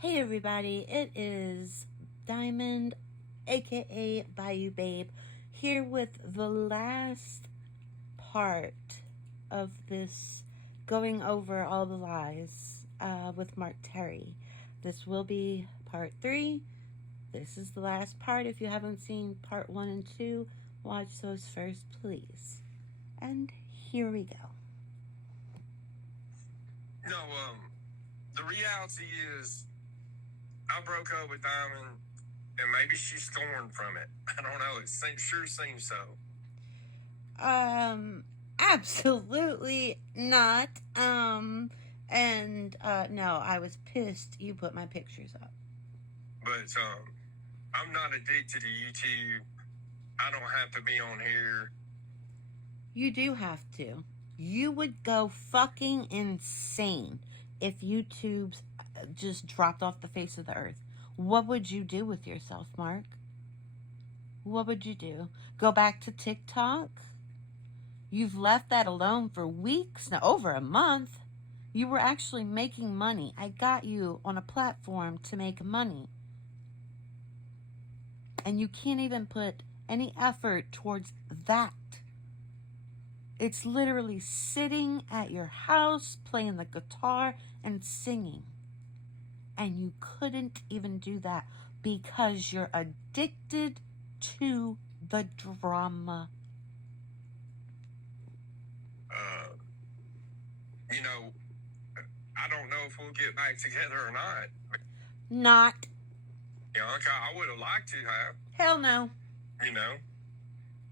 Hey everybody, it is Diamond, aka Bayou Babe, here with the last part of this going over all the lies with Mark Terry. This will be part 3. This is the last part. If you haven't seen part 1 and 2, watch those first, please. And here we go. No, the reality is I broke up with Diamond, and maybe she's scorned from it. I don't know. It sure seems so. Absolutely not. No, I was pissed you put my pictures up. But, I'm not addicted to YouTube. I don't have to be on here. You do have to. You would go fucking insane if YouTube's just dropped off the face of the earth. What would you do with yourself, Mark? What would you do? Go back to TikTok? You've left that alone for weeks, now over a month. You were actually making money. I got you on a platform to make money. And you can't even put any effort towards that. It's literally sitting at your house, playing the guitar, and singing. And you couldn't even do that because you're addicted to the drama. I don't know if we'll get back together or not. Not. I would have liked to have. Hell no.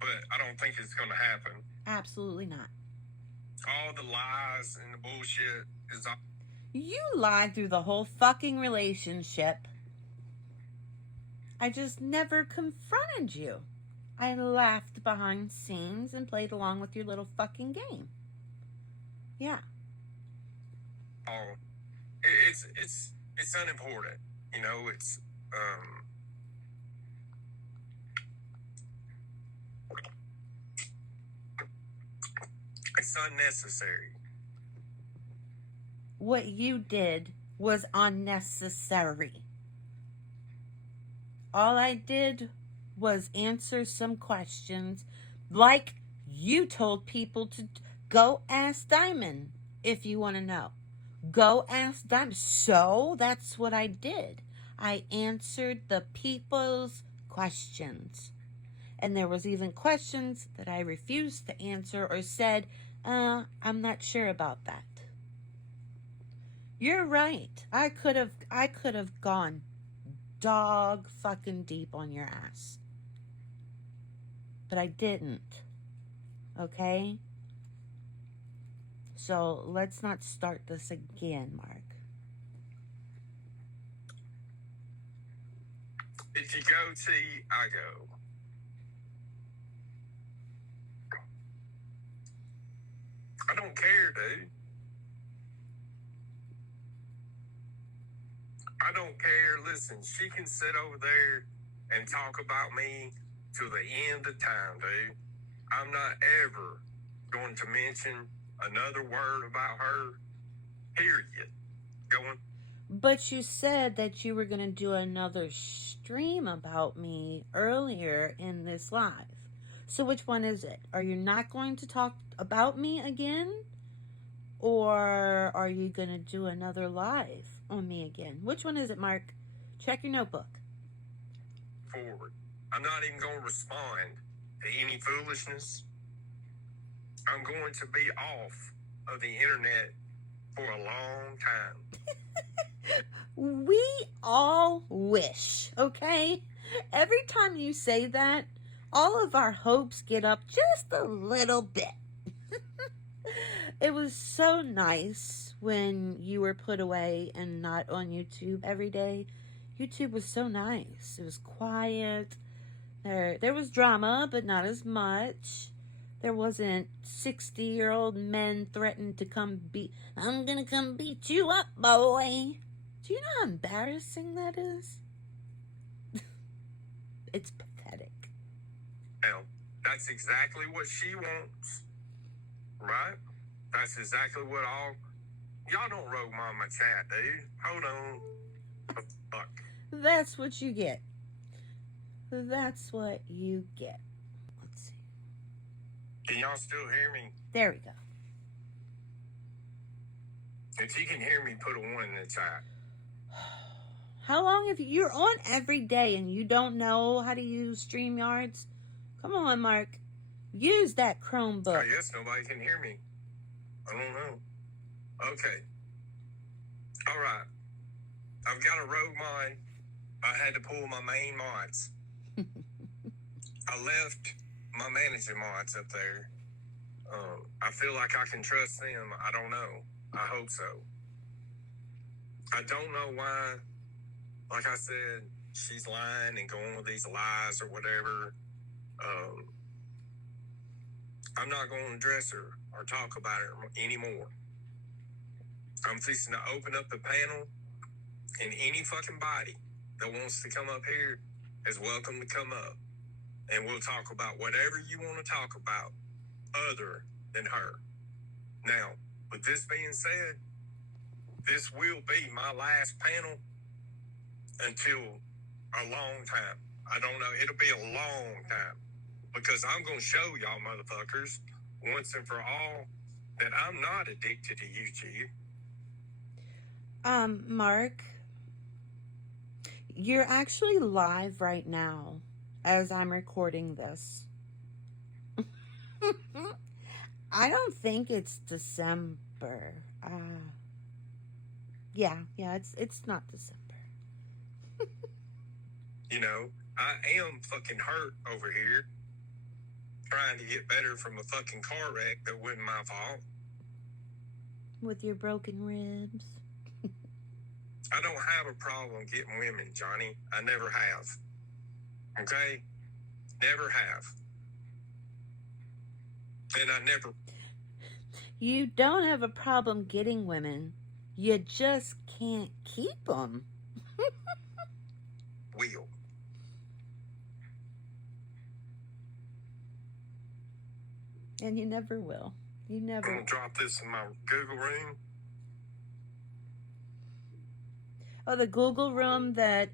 But I don't think it's going to happen. Absolutely not. All the lies and the bullshit is... You lied through the whole fucking relationship. I just never confronted you. I laughed behind scenes and played along with your little fucking game. Yeah. Oh, it's unimportant. It's unnecessary. What you did was unnecessary. All I did was answer some questions, like you told people to go ask Diamond if you want to know. Go ask Diamond. So that's what I did. I answered the people's questions. And there was even questions that I refused to answer or said, I'm not sure about that. You're right. I could have gone dog fucking deep on your ass. But I didn't. Okay? So let's not start this again, Mark. If you go T, I go. I don't care, dude. I don't care. Listen, she can sit over there and talk about me till the end of time, dude. I'm not ever going to mention another word about her, period. Going. But you said that you were going to do another stream about me earlier in this live. So which one is it? Are you not going to talk about me again? Or are you going to do another live on me again? Which one is it, Mark? Check your notebook. Forward. I'm not even going to respond to any foolishness. I'm going to be off of the internet for a long time. We all wish, okay? Every time you say that, all of our hopes get up just a little bit. It was so nice when you were put away and not on YouTube every day. YouTube was so nice. It was quiet. There was drama, but not as much. There wasn't 60-year-old men threatened to come I'm gonna come beat you up, boy. Do you know how embarrassing that is? It's pathetic. Well, that's exactly what she wants. Right? That's exactly what y'all don't rogue mama chat, dude. Hold on. Fuck. That's what you get. That's what you get. Let's see. Can y'all still hear me? There we go. If you can hear me, put a 1 in the chat. How long have you're on every day and you don't know how to use StreamYards? Come on, Mark. Use that Chromebook. I guess nobody can hear me. I don't know. Okay. All right. I've got a rogue mod. I had to pull my main mods. I left my managing mods up there. I feel like I can trust them. I don't know. I hope so. I don't know why, like I said, she's lying and going with these lies or whatever. I'm not going to address her or talk about her anymore. I'm fixing to open up the panel, and any fucking body that wants to come up here is welcome to come up. And we'll talk about whatever you want to talk about other than her. Now, with this being said, this will be my last panel until a long time. I don't know. It'll be a long time. Because I'm going to show y'all motherfuckers once and for all that I'm not addicted to YouTube. Mark, you're actually live right now as I'm recording this. I don't think it's December. Yeah, it's not December. You know, I am fucking hurt over here trying to get better from a fucking car wreck that wasn't my fault. With your broken ribs. I don't have a problem getting women, Johnny. I never have. Okay? Never have. And I never... You don't have a problem getting women. You just can't keep them. will. And you never will. You never. I'm going to drop this in my Google room. Oh, the Google room that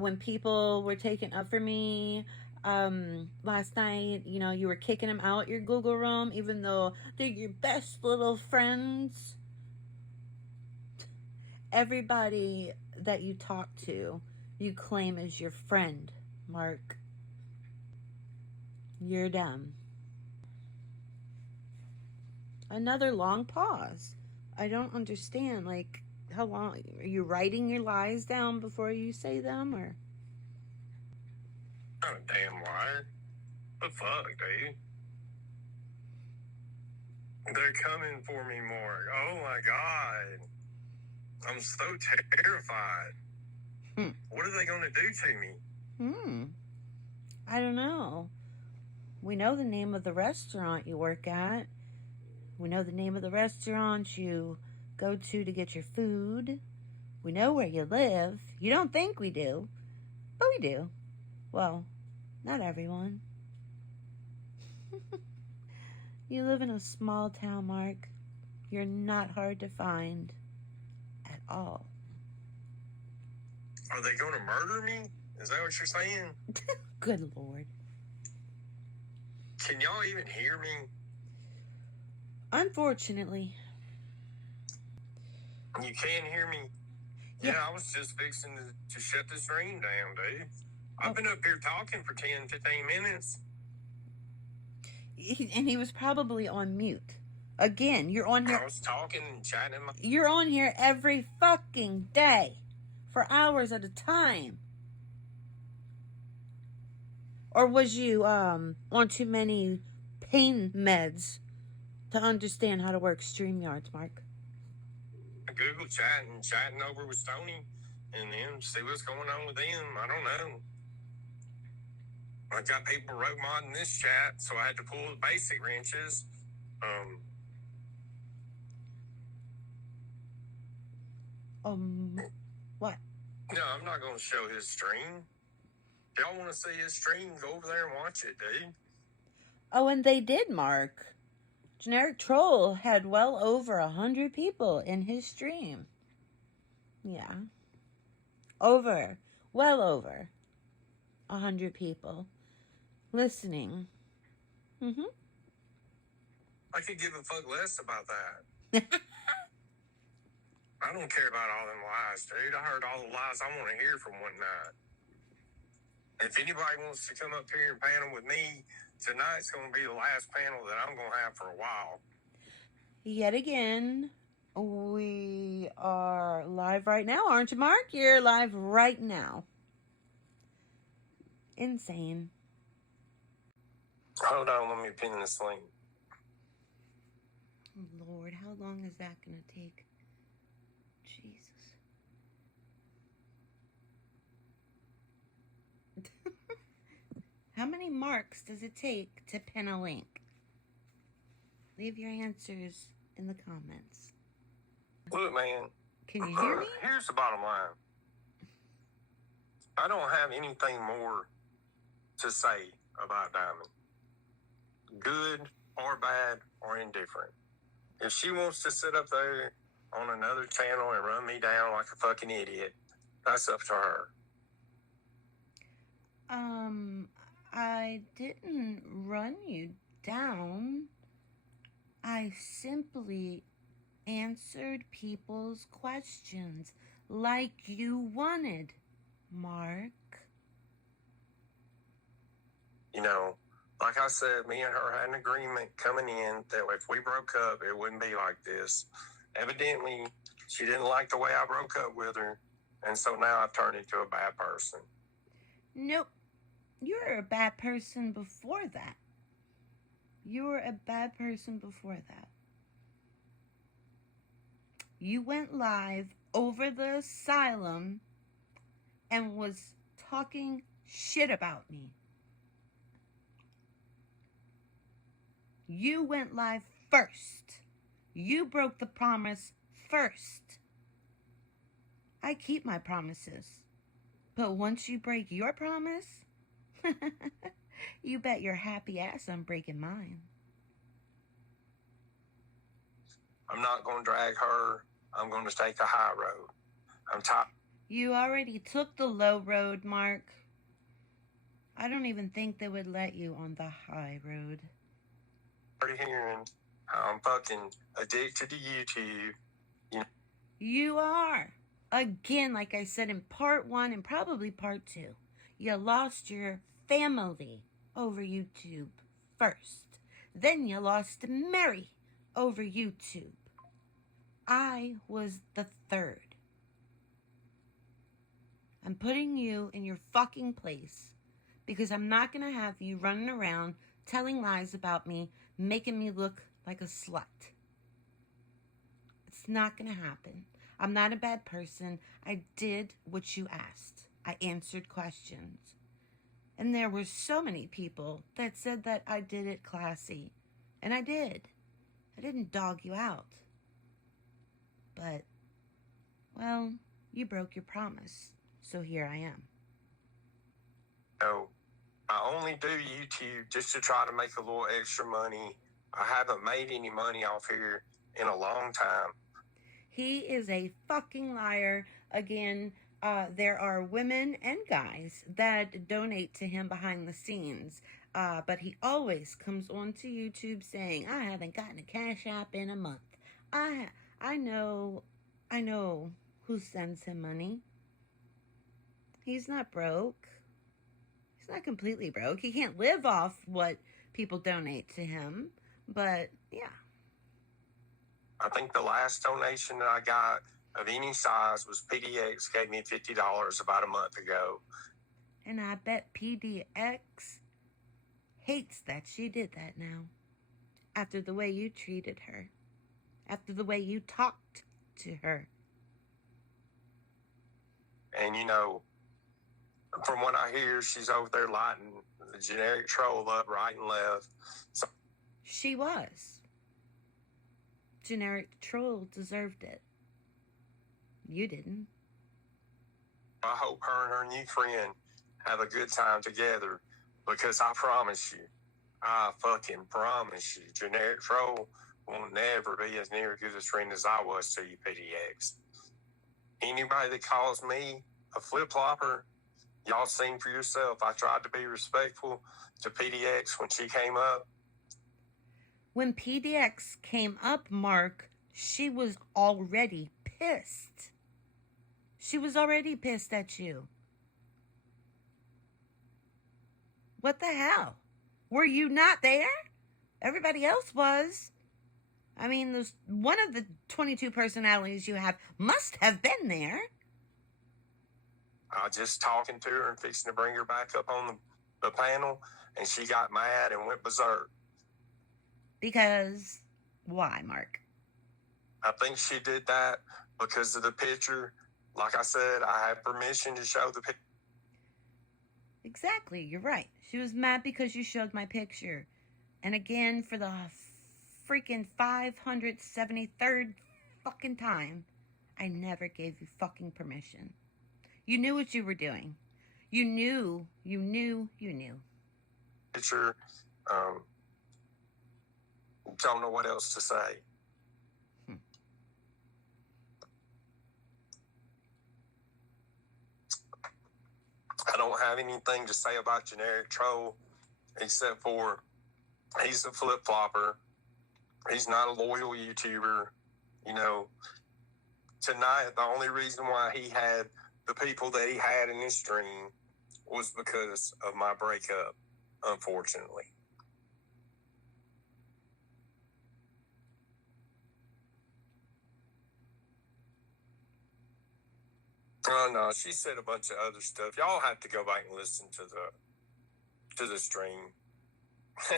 when people were taking up for me last night, you know, you were kicking them out your Google room, even though they're your best little friends. Everybody that you talk to, you claim as your friend, Mark. You're dumb. Another long pause. I don't understand, like, how long are you writing your lies down before you say them, or? Oh, damn liar. The fuck, dude? They're coming for me, Mark. Oh my god. I'm so terrified. What are they going to do to me? I don't know. We know the name of the restaurant you work at. We know the name of the restaurant you go to get your food. We know where you live. You don't think we do, but we do. Well, not everyone. You live in a small town, Mark. You're not hard to find at all. Are they going to murder me? Is that what you're saying? Good Lord. Can y'all even hear me? Unfortunately. You can hear me? Yeah, I was just fixing to shut the stream down, dude. I've been up here talking for 10, 15 minutes. And he was probably on mute. Again, you're on here. I was talking and chatting. You're on here every fucking day for hours at a time. Or was you on too many pain meds to understand how to work StreamYards, Mark? Google chatting over with Stoney, and then see what's going on with them. I don't know. I got people rogue modding this chat, so I had to pull the basic wrenches. What? No, I'm not going to show his stream. If y'all want to see his stream, go over there and watch it, dude. Oh, and they did, Mark. Generic Troll had well over 100 people in his stream. Yeah. well over 100 people listening. Mm-hmm. I could give a fuck less about that. I don't care about all them lies, dude. I heard all the lies I want to hear from one night. If anybody wants to come up here and panel with me, tonight's going to be the last panel that I'm going to have for a while. Yet again, we are live right now, aren't you, Mark? You're live right now. Insane. Hold on, let me pin this link. Lord, how long is that going to take? Jesus. How many marks does it take to pin a link? Leave your answers in the comments. Look, man. Can you hear me? Here's the bottom line. I don't have anything more to say about Diamond. Good or bad or indifferent. If she wants to sit up there on another channel and run me down like a fucking idiot, that's up to her. I didn't run you down. I simply answered people's questions like you wanted, Mark. You know, like I said, me and her had an agreement coming in that if we broke up, it wouldn't be like this. Evidently, she didn't like the way I broke up with her, and so now I've turned into a bad person. Nope. You were a bad person before that. You were a bad person before that. You went live over the asylum and was talking shit about me. You went live first. You broke the promise first. I keep my promises. But once you break your promise, you bet your happy ass I'm breaking mine. I'm not going to drag her. I'm going to take the high road. I'm tired. You already took the low road, Mark. I don't even think they would let you on the high road. Hearing how I'm fucking addicted to YouTube. You are. Again, like I said in part 1 and probably part 2, you lost your family over YouTube first. Then you lost Mary over YouTube. I was the third. I'm putting you in your fucking place because I'm not going to have you running around telling lies about me, making me look like a slut. It's not going to happen. I'm not a bad person. I did what you asked. I answered questions. And there were so many people that said that I did it classy. And I did. I didn't dog you out. But, well, you broke your promise. So here I am. No, I only do YouTube just to try to make a little extra money. I haven't made any money off here in a long time. He is a fucking liar. Again, there are women and guys that donate to him behind the scenes. But he always comes onto YouTube saying, I haven't gotten a Cash App in a month. I know who sends him money. He's not broke. He's not completely broke. He can't live off what people donate to him. But, yeah. I think the last donation that I got of any size was PDX gave me $50 about a month ago. And I bet PDX hates that she did that now. After the way you treated her. After the way you talked to her. And, you know, from what I hear, she's over there lighting the generic troll up right and left. So she was. Generic troll deserved it. You didn't. I hope her and her new friend have a good time together because I promise you, I fucking promise you, generic troll will never be as near a good a friend as I was to you, PDX. Anybody that calls me a flip-flopper. Y'all seen for yourself. I tried to be respectful to PDX when she came up. When PDX came up, Mark, she was already pissed. She was already pissed at you. What the hell? Were you not there? Everybody else was. I mean, there's one of the 22 personalities you have must have been there. I was just talking to her and fixing to bring her back up on the panel, and she got mad and went berserk. Because why, Mark? I think she did that because of the picture. Like I said, I had permission to show the picture. Exactly, you're right. She was mad because you showed my picture. And again, for the freaking 573rd fucking time, I never gave you fucking permission. You knew what you were doing. You knew. Picture, don't know what else to say. I don't have anything to say about Generic Troll except for he's a flip-flopper. He's not a loyal YouTuber. You know, tonight, the only reason why he had the people that he had in his stream was because of my breakup, unfortunately. Oh no, she said a bunch of other stuff. Y'all have to go back and listen to the stream.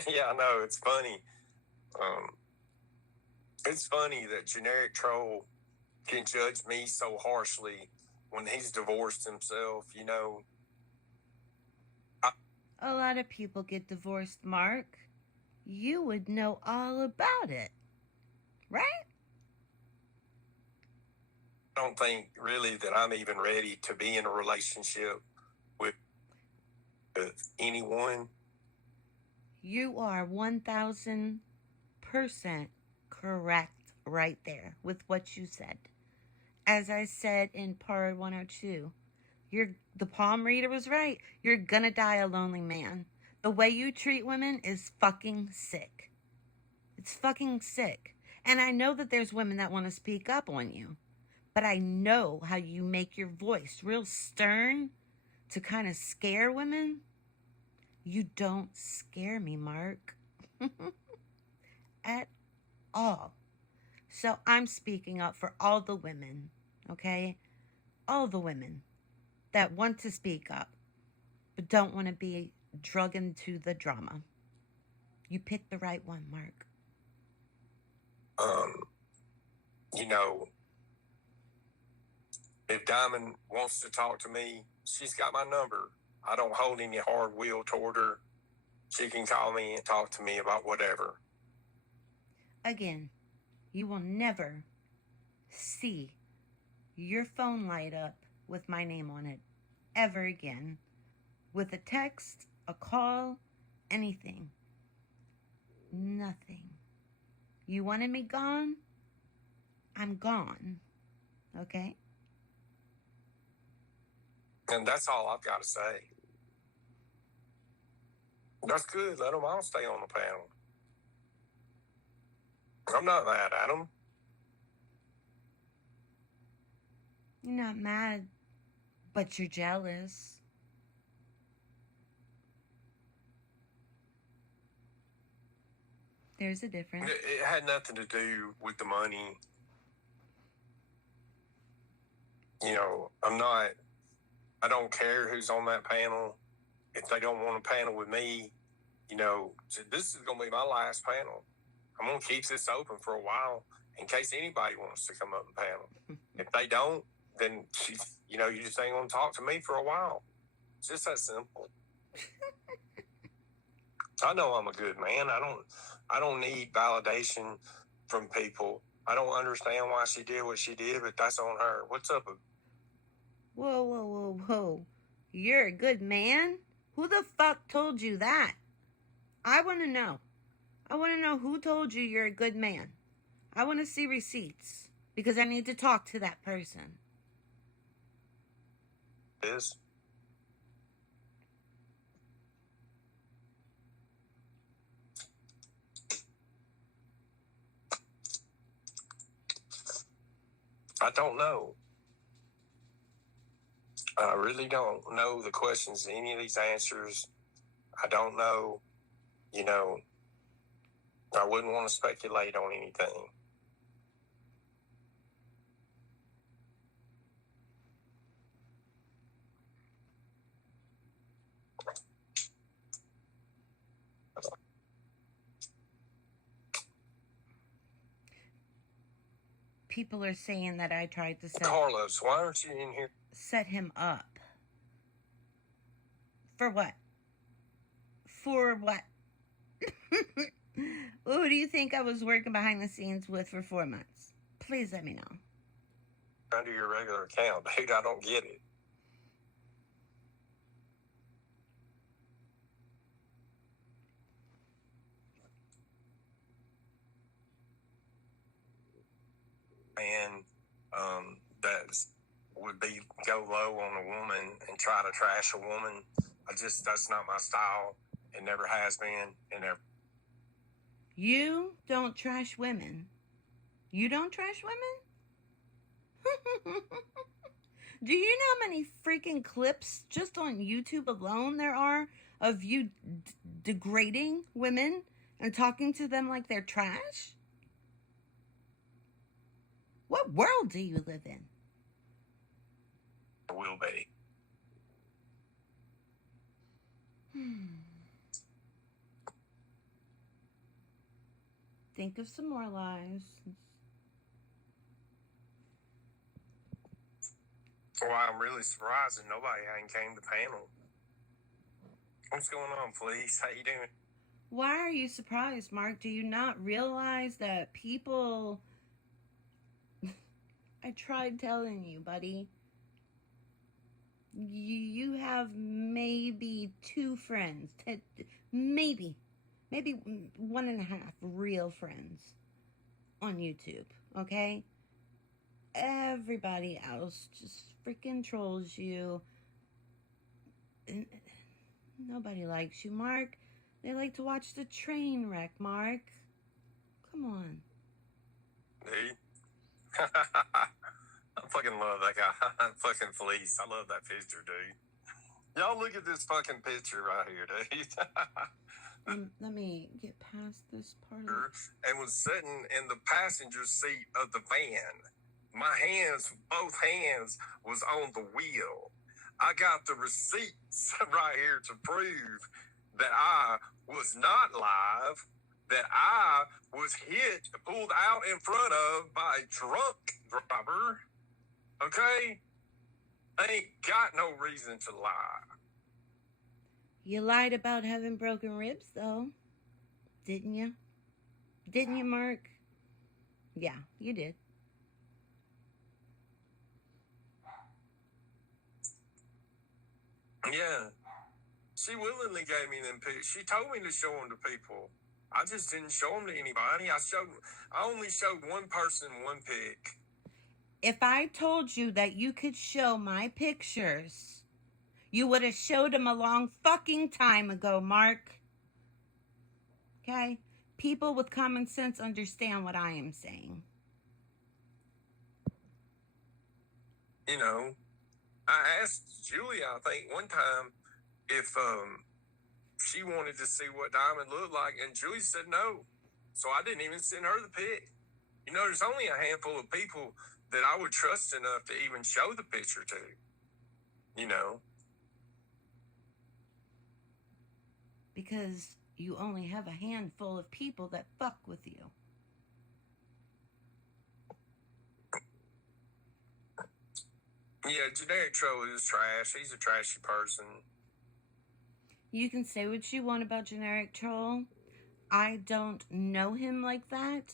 Yeah, I know, it's funny. It's funny that Generic Troll can judge me so harshly when he's divorced himself, you know. A lot of people get divorced, Mark. You would know all about it, right? I don't think really that I'm even ready to be in a relationship with anyone. You are 1000% correct right there with what you said. As I said in part 102, the palm reader was right. You're gonna die a lonely man. The way you treat women is fucking sick. It's fucking sick. And I know that there's women that want to speak up on you, but I know how you make your voice real stern to kind of scare women. You don't scare me, Mark. At all. So I'm speaking up for all the women, okay? All the women that want to speak up, but don't want to be drug into the drama. You picked the right one, Mark. You know, if Diamond wants to talk to me, she's got my number. I don't hold any hard will toward her. She can call me and talk to me about whatever. Again, you will never see your phone light up with my name on it ever again. With a text, a call, anything. Nothing. You wanted me gone? I'm gone. Okay? And that's all I've got to say. That's good. Let them all stay on the panel. I'm not mad at them. You're not mad, but you're jealous. There's a difference. It had nothing to do with the money. You know, I don't care who's on that panel. If they don't want a panel with me, you know, this is going to be my last panel. I'm going to keep this open for a while in case anybody wants to come up and panel. If they don't, then, you know, you just ain't going to talk to me for a while. It's just that simple. I know I'm a good man. I don't need validation from people. I don't understand why she did what she did, but that's on her. What's up? Whoa. You're a good man? Who the fuck told you that? I want to know. I want to know who told you you're a good man. I want to see receipts because I need to talk to that person. is. I don't know. I really don't know the questions, any of these answers. I don't know, you know, I wouldn't want to speculate on anything. People are saying that I tried to Carlos, why aren't you in here? Set him up. For what? For what? Who do you think I was working behind the scenes with for 4 months? Please let me know. Under your regular account, dude, I don't get it. And that would be go low on a woman and try to trash a woman. That's not my style. It never has been, and never. You don't trash women. You don't trash women? Do you know how many freaking clips just on YouTube alone there are of you degrading women and talking to them like they're trash? What world do you live in? Will be. Think of some more lies. Well, I'm really surprised that nobody ain't came to panel. What's going on, Felice? How you doing? Why are you surprised, Mark? Do you not realize that people... I tried telling you, buddy. You have maybe 2 friends. Maybe 1.5 real friends on YouTube, okay? Everybody else just freaking trolls you. And nobody likes you, Mark. They like to watch the train wreck, Mark. Come on. Dude. I fucking love that guy. Fucking Felice. I love that picture, dude. Y'all look at this fucking picture right here, dude. Let me get past this part. And was sitting in the passenger seat of the van. My hands, both hands, was on the wheel. I got the receipts right here to prove that I was not live, that I was hit, pulled out in front of by a drunk driver. Okay? I ain't got no reason to lie. You lied about having broken ribs, though. Didn't you? Didn't you, Mark? Yeah, you did. Yeah. She willingly gave me them pics. She told me to show them to people. I just didn't show them to anybody. I only showed one person one pic. If I told you that you could show my pictures, you would have showed them a long fucking time ago, Mark. Okay? People with common sense understand what I am saying. You know, I asked Julia, I think, one time if she wanted to see what Diamond looked like, and Julia said no. So I didn't even send her the pic. You know, there's only a handful of people that I would trust enough to even show the picture to. You know? Because you only have a handful of people that fuck with you. Yeah, Generic Troll is trash. He's a trashy person. You can say what you want about Generic Troll. I don't know him like that.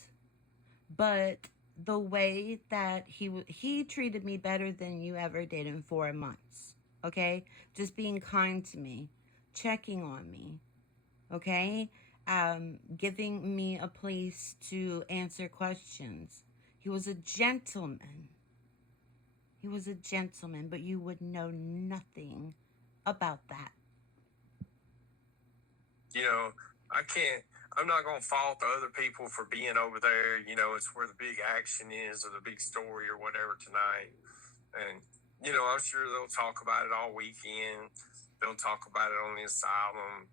But the way that he treated me better than you ever did in 4 months. Okay? Just being kind to me. Checking on me. Okay? Giving me a place to answer questions. He was a gentleman. He was a gentleman, but you would know nothing about that. You know, I'm not going to fault the other people for being over there. You know, it's where the big action is or the big story or whatever tonight. And, you know, I'm sure they'll talk about it all weekend. They'll talk about it on the asylum.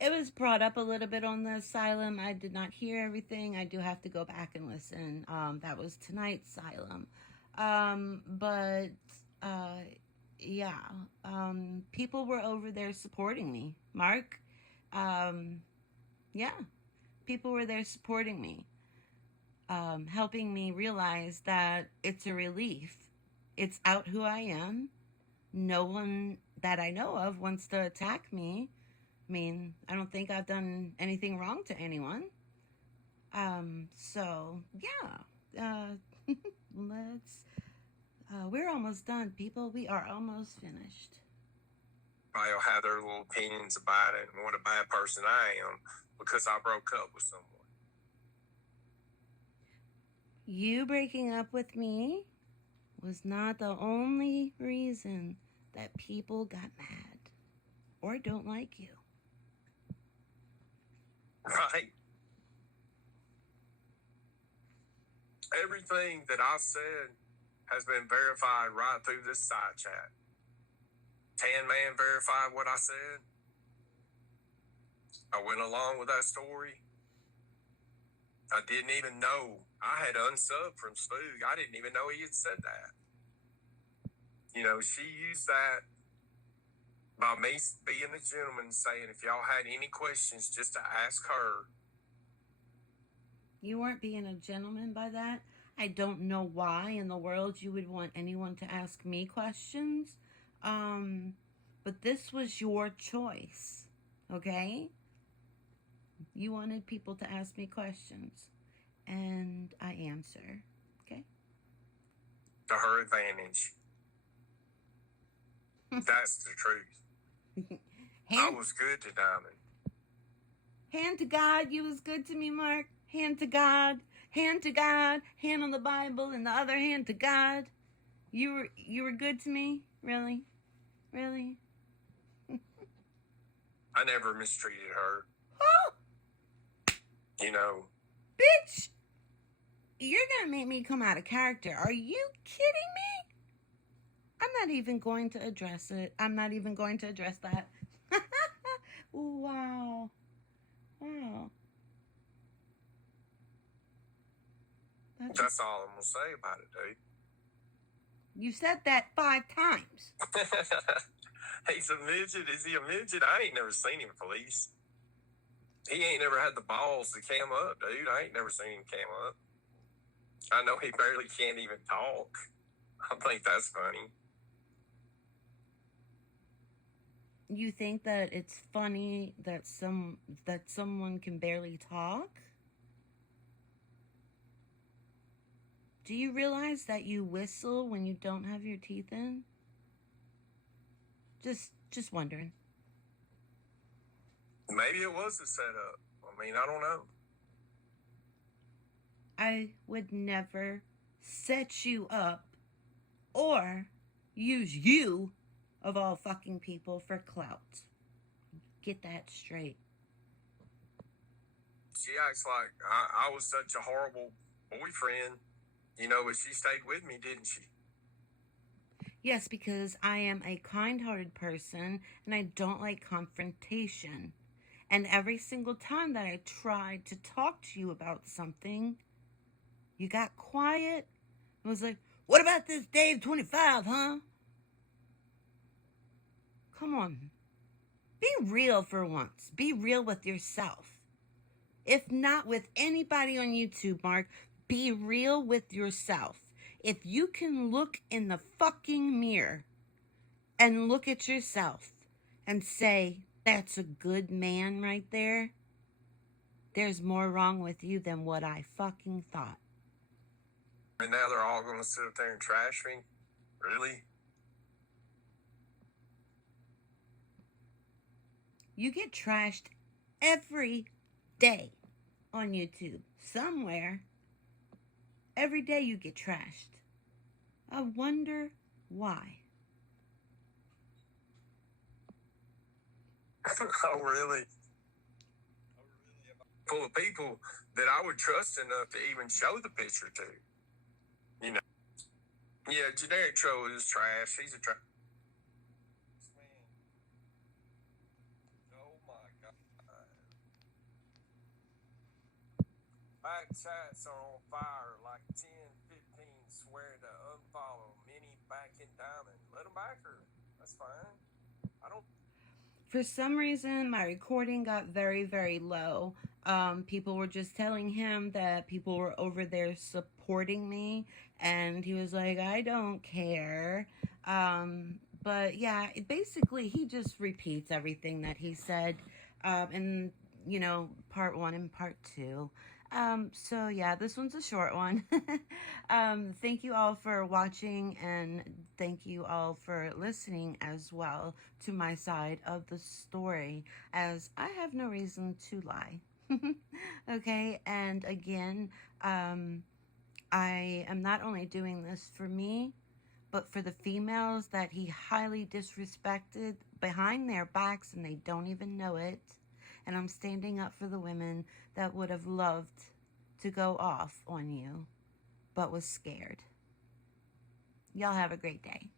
It was brought up a little bit on the asylum. I did not hear everything. I do have to go back and listen. That was tonight's asylum. But yeah, people were over there supporting me. Mark, yeah, people were there supporting me, helping me realize that it's a relief. It's out who I am. No one that I know of wants to attack me. I mean, I don't think I've done anything wrong to anyone. So yeah, we're almost done, people. We are almost finished. Everybody will have their little opinions about it and what a bad person I am because I broke up with someone. You breaking up with me was not the only reason that people got mad or don't like you. Right? Everything that I said has been verified right through this side chat. Tan Man verified what I said. I went along with that story. I didn't even know. I had unsubbed from Spook. I didn't even know he had said that. You know, she used that by me being a gentleman, saying if y'all had any questions, just to ask her. You weren't being a gentleman by that. I don't know why in the world you would want anyone to ask me questions. But this was your choice, okay? You wanted people to ask me questions, and I answer, okay? To her advantage. That's the truth. I was good to Diamond. Hand to God, you was good to me, Mark. Hand to God. Hand to God. Hand on the Bible and the other hand to God. You were good to me? Really? Really? I never mistreated her. Oh! You know. Bitch! You're gonna make me come out of character. Are you kidding me? I'm not even going to address it. I'm not even going to address that. Wow. Wow. That's all I'm going to say about it, dude. You said that 5 times. He's a midget. Is he a midget? I ain't never seen him police. He ain't never had the balls to cam up, dude. I ain't never seen him cam up. I know he barely can't even talk. I think that's funny. You think that it's funny that someone can barely talk? Do you realize that you whistle when you don't have your teeth in? Just wondering. Maybe it was a setup. I mean, I don't know. I would never set you up or use you, of all fucking people, for clout. Get that straight. She acts like I was such a horrible boyfriend, you know, but she stayed with me, didn't she? Yes, because I am a kind-hearted person and I don't like confrontation. And every single time that I tried to talk to you about something, you got quiet and was like, what about this Dave 25, huh? Come on. Be real for once. Be real with yourself. If not with anybody on YouTube, Mark, be real with yourself. If you can look in the fucking mirror and look at yourself and say, that's a good man right there, there's more wrong with you than what I fucking thought. And now they're all going to sit up there and trash me? Really? You get trashed every day on YouTube. Somewhere. Every day you get trashed. I wonder why. Oh, really? Full of people that I would trust enough to even show the picture to. You know? Yeah, generic troll is trash. He's a trash man. Oh my God. My chats are on fire like 10, 15 swear to unfollow Minnie back in Diamond. Let them back her. That's fine. I don't. For some reason, my recording got very, very low. People were just telling him that people were over there supporting me, and he was like, I don't care. But yeah, basically, he just repeats everything that he said in, part one and part two. So yeah, this one's a short one. Thank you all for watching, and thank you all for listening as well to my side of the story, as I have no reason to lie. Okay, and again, I am not only doing this for me, but for the females that he highly disrespected behind their backs and they don't even know it. And I'm standing up for the women that would have loved to go off on you, but was scared. Y'all have a great day.